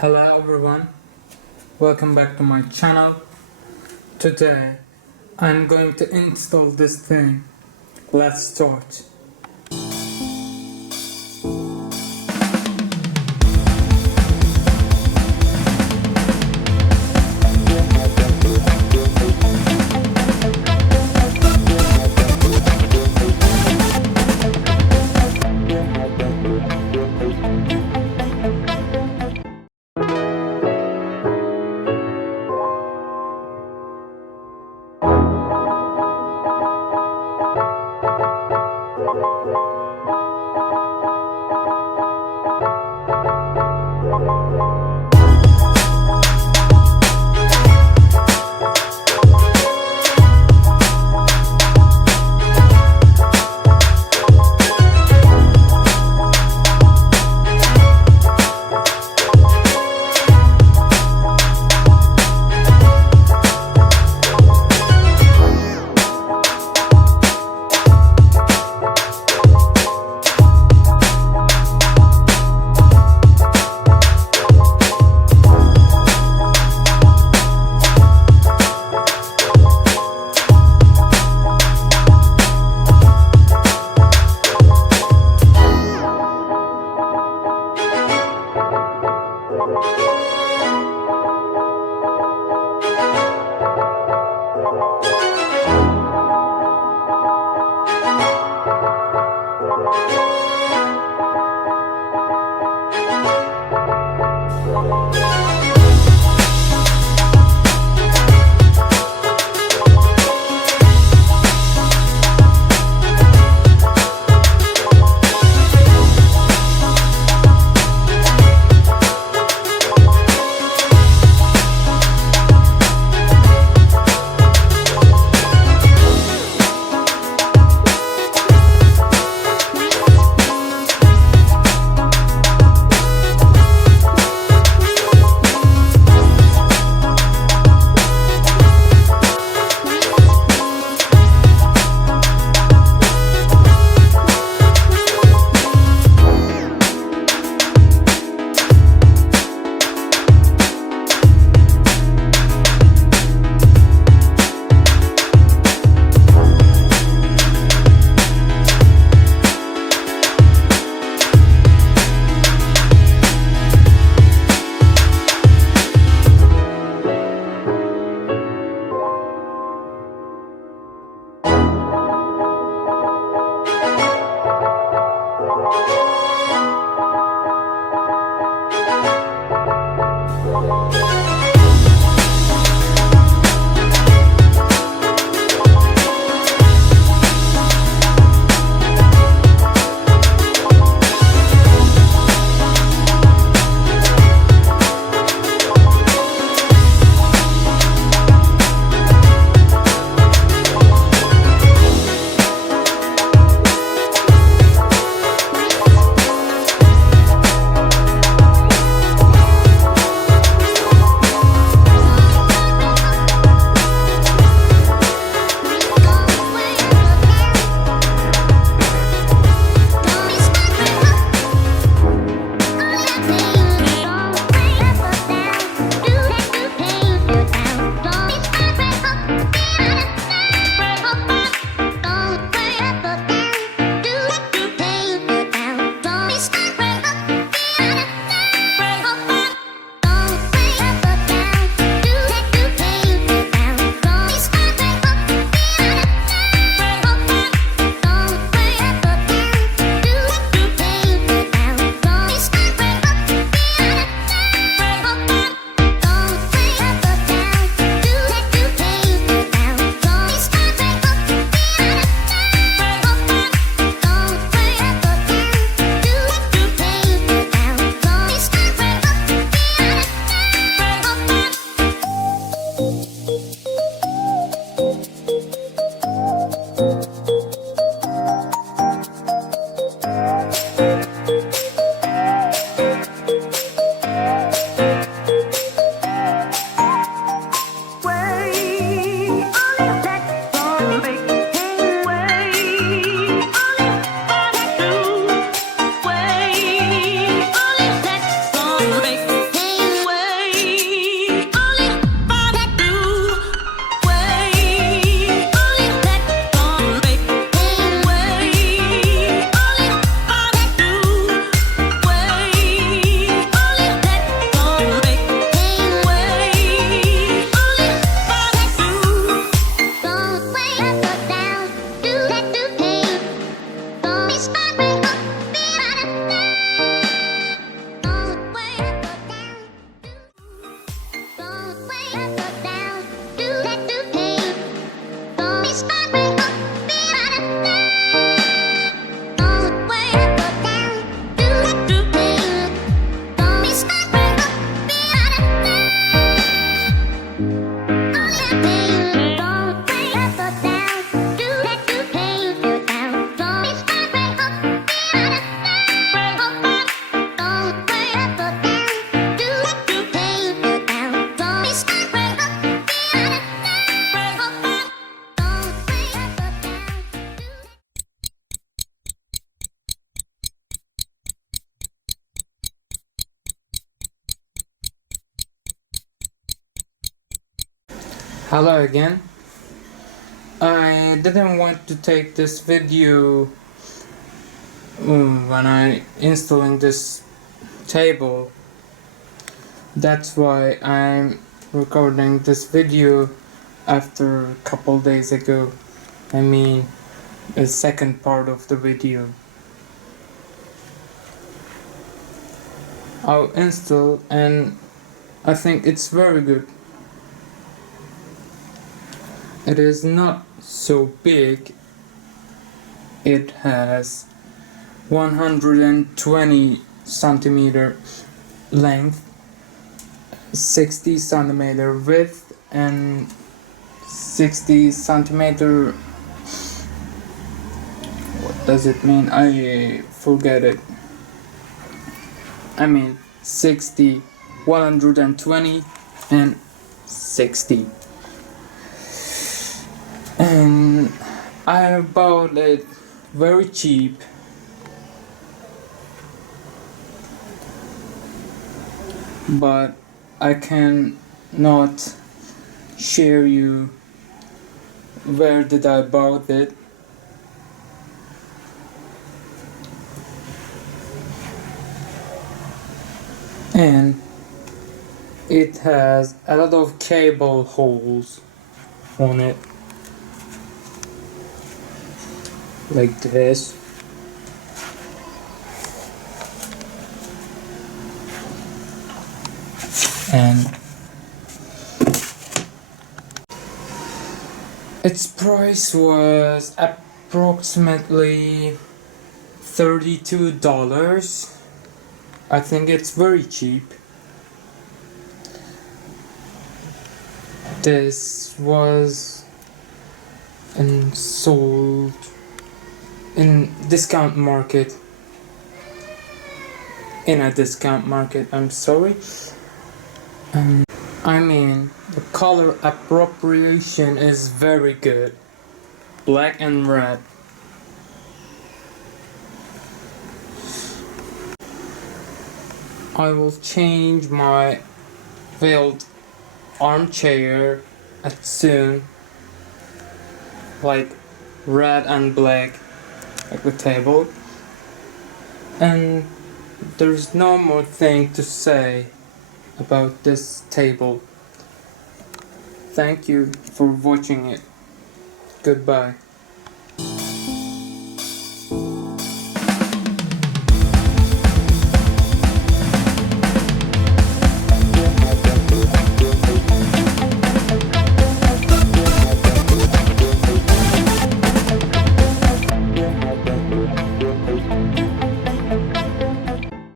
Hello everyone, welcome back to my channel. Today I'm going to install this thing. Let's start. Hello again. I didn't want to take this video when I installing this table. That's why I'm recording this video after a couple days ago. I mean, the second part of the video. I'll install and I think it's very good. It is not so big. It has 120 centimeter length, 60 centimeter width, and 60 centimeter, what does it mean? I forget it. I mean 60, 120 and 60. And I bought it very cheap. But I can not share you where did I bought it. And it has a lot of cable holes on it, like this. And its price was approximately $32. I think it's very cheap. This was sold in discount market. In a discount market, I'm sorry. I mean, the color appropriation is very good. Black and red. I will change my veiled armchair soon, like red and black, like the table. And there's no more thing to say about this table. Thank you for watching it. Goodbye.